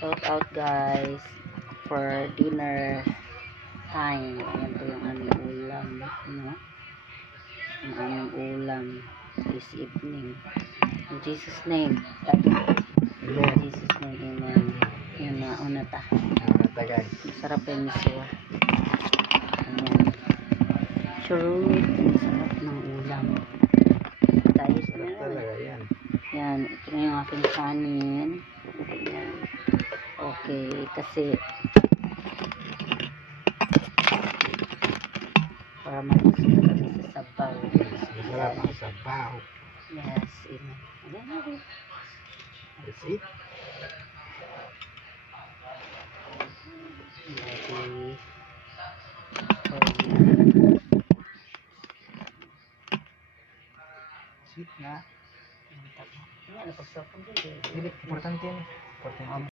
Shout out guys for dinner time. Ayan po yung aming ulam, no? Yung aming ulam this evening. In Jesus name. In Jesus name, amen. Yan na, una ta. Guys. Masarap yung miswa. Ayan. Sure, masarap ng ulam. Tayo sa Talaga yan. yan, ito na yung aking kanin. Ayan. Okay, kasi para mag-isip kami sa sabaw. Masarap ang sabaw. Yes, amen. Ayan na rin. That's it. Ready. Sweet na. Ayan, napagsapan din. Hindi, importante yan. Importante.